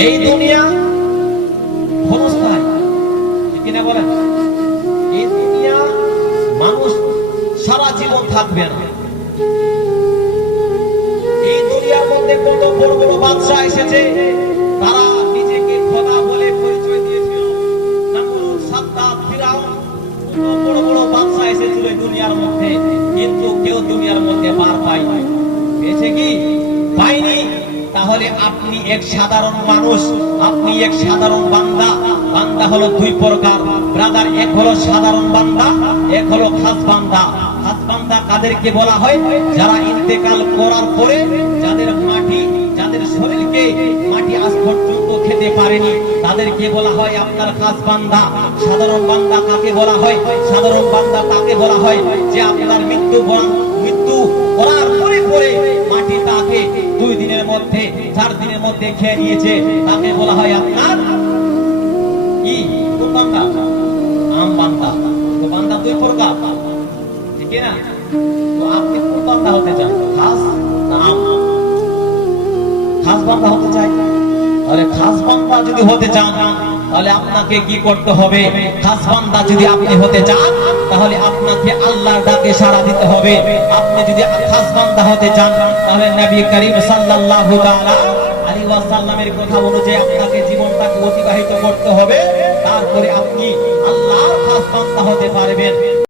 এই দুনিয়া ক্ষণস্থায়ী, ঠিক না বলেন? এই দুনিয়া মানুষ সারা জীবন থাকবে না। এই দুনিয়ার মধ্যে কত বড় বড় বাদশা এসেছে, তারা নিজেকে খোদা বলে পরিচয় দিয়েছিল। নমরুদ, সাদ্দাত, ফিরাউন, কত বড় বড় বাদশা এসেছিল এই দুনিয়ার মধ্যে, কিন্তু কেউ দুনিয়ার মধ্যে পার পায়নি। পেয়েছে কি? পায়নি। তাহলে আপনি এক সাধারণ মানুষ, আপনি এক সাধারণ বান্দা। বান্দা হলো দুই প্রকার ব্রাদার, এক হলো সাধারণ বান্দা, এক হলো খাস বান্দা। খাস বান্দা কাদেরকে বলা হয়? যারা ইন্তেকাল করার পরে যাদের মাটি, যাদের শরীরকে মাটি আজ পর্যন্ত খেতে পারেনি, তাদেরকে বলা হয় আপনার খাস বান্দা। সাধারণ বান্দা কাকে বলা হয়? সাধারণ বান্দা তাকে বলা হয় যে আপনার মৃত্যু করার পরে পরে মাটি তাকে 2 দিনের মধ্যে 4 দিনের মধ্যে খেয়ে নিয়েছে, তাকে বলা হয় আপনার কি? কোন বান্দা? আম বান্দা। তো বান্দা 2 প্রকার, ঠিক না? তো আপনি কোন বান্দা হতে চান, খাস না আম? খাস বান্দা হতে চাই। তাহলে খাস বান্দা যদি হতে চান, তাহলে আপনাকে কি করতে হবে? খাস বান্দা যদি আপনি হতে চান, তাহলে আপনাকে আল্লাহর ডাকে সাড়া দিতে হবে। আপনি যদি খাস বান্দা হতে চান, তাহলে নবী করিম সাল্লাল্লাহু তাআলা আলাইহি ওয়াসাল্লামের কথা অনুযায়ী আপনাকে জীবনটাকে অতিবাহিত করতে হবে। তারপরে আপনি আল্লাহর খাস বান্দা হতে পারবেন।